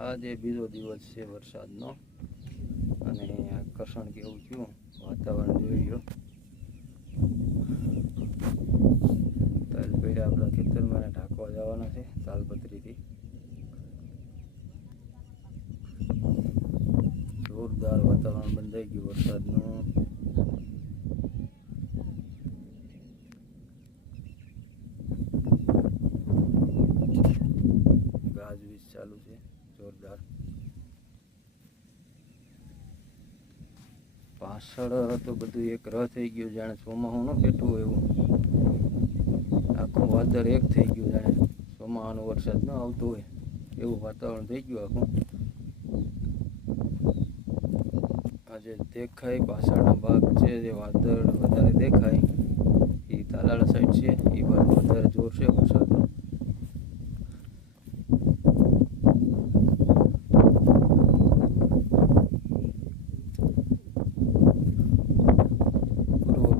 આજે બીજો દિવસ છે વરસાદનો અને આકર્ષણ કેવું થયું વાતાવરણ જોઈ લો. તાલ પેડા આપણા ખેતરમાં ઢાંકવા જવાના છે તાલપત્રીથી. જોરદાર વાતાવરણ બંધાઈ ગયું વરસાદનું. ગાજવીજ ચાલુ છે જોરદાર. પાછળ તો બધું એક રહ થઈ ગયું, જાણે ચોમાસું ન બેઠું હોય એવું. આખું વાદળ એક થઈ ગયું, જાણે ચોમાસાનો વરસાદ ન આવતો હોય એવું વાતાવરણ થઈ ગયું આખું. આજે દેખાય પાછળનો ભાગ છે જે વાદળ વધારે દેખાય એ તાલાળા સાઈડ છે, એ બાજુ વધારે જોર છે વરસાદનો.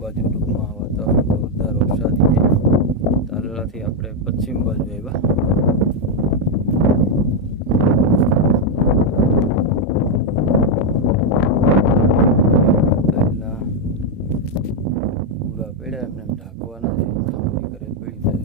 બાજુ ટૂંકમાં વાતાવરણ જોરદાર વરસાદી છે. તાલાળાથી આપણે પશ્ચિમ બાજુ આવ્યા. પૂરા પડ્યા એમને ઢાંકવાના છે, ખામણી કરેલ પડી જાય.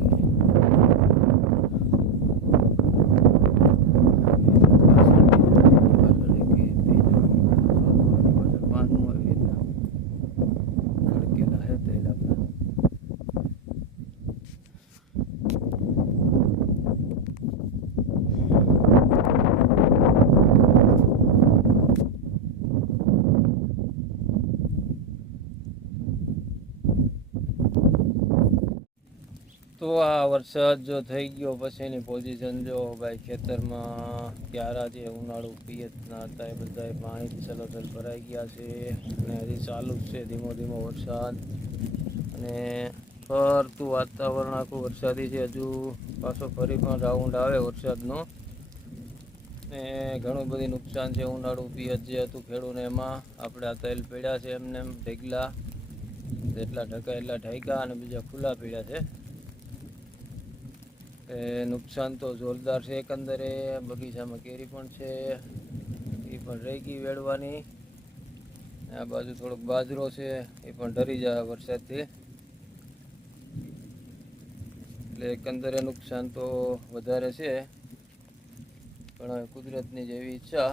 તો આ વરસાદ જો થઈ ગયો પછીની પોઝિશન જો ભાઈ, ખેતરમાં ક્યારા જે ઉનાળુ પિયતના હતા એ બધા પાણીથી સલોસલ ભરાઈ ગયા છે અને હજી ચાલુ જ છે ધીમો ધીમો વરસાદ. અને ફરતું વાતાવરણ આખું વરસાદી છે. હજુ પાછો ફરી પણ રાઉન્ડ આવે વરસાદનો ને ઘણું બધું નુકસાન છે. ઉનાળુ પિયત જે હતું ખેડૂને એમાં આપણે આ તલ પડ્યા છે એમને ઢેગલા, જેટલા ઢકાય એટલા ઢાંક્યા અને બીજા ખુલ્લા પડ્યા છે. નુકસાન તો જોરદાર છે. એકંદરે બગીચામાં કેરી પણ છે, એ પણ રહી ગઈ વેળવાની. આ બાજુ થોડોક બાજરો છે, એ પણ ડરી જાય વરસાદથી. એટલે એકંદરે નુકસાન તો વધારે છે, પણ કુદરતની જેવી ઈચ્છા